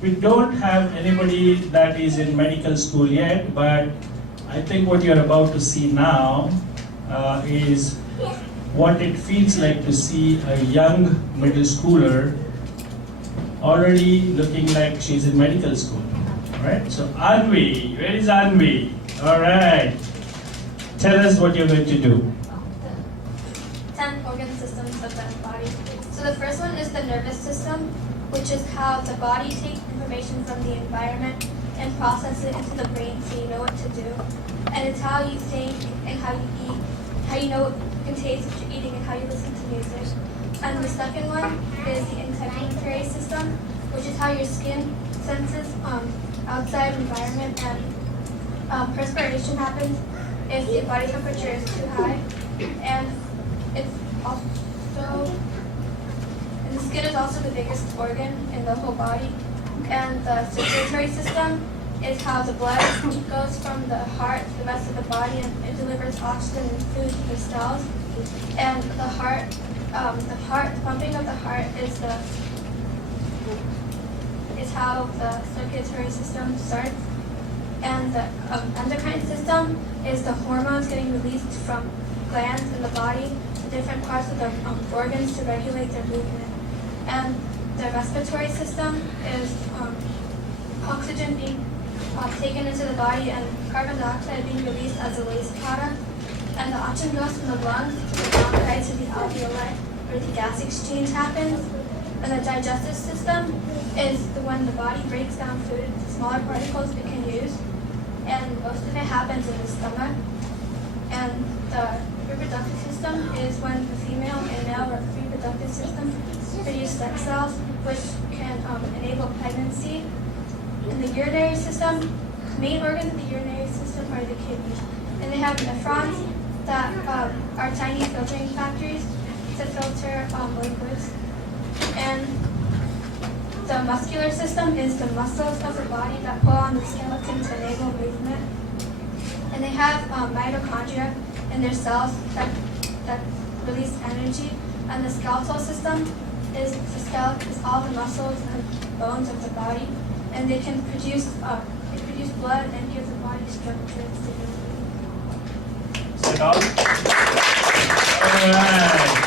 We don't have anybody that is in medical school yet, but I think what you're about to see now is what it feels like to see a young middle schooler already looking like she's in medical school. Alright, so Anvi, where is Anvi? Alright, tell us what you're going to do. 10 organ systems of the body. So the first one is the nervous system, which is how the body takes information from the environment and processes it into the brain so you know what to do. And it's how you think and how you eat, how you know you can taste what you're eating and how you listen to music. And the second one is the integumentary system, which is how your skin senses outside environment and perspiration happens if the body temperature is too high. And it's also, and the skin is also the biggest organ in the whole body. And the circulatory system is how the blood goes from the heart to the rest of the body and it delivers oxygen and food to the cells. And the heart, the pumping of the heart is how the circulatory system starts. And the endocrine system is the hormones getting released from glands in the body to different parts of the organs to regulate their movement. And the respiratory system is oxygen being taken into the body and carbon dioxide being released as a waste product. And the oxygen goes from the lungs to the bronchi to the alveoli where the gas exchange happens. And the digestive system is when the body breaks down food into smaller particles it can use. And most of it happens in the stomach. And the reproductive system is when the female and male reproductive system produce sex cells, which can enable pregnancy. In the urinary system, main organs of the urinary system are the kidneys. And they have nephrons that are tiny filtering factories to filter liquids. And the muscular system is the muscles of the body that pull on the skeleton to enable movement. And they have mitochondria in their cells that release energy. And the skeletal system is all the muscles and bones of the body. And they can produce blood and give the body structure and stability. Sit down. All right.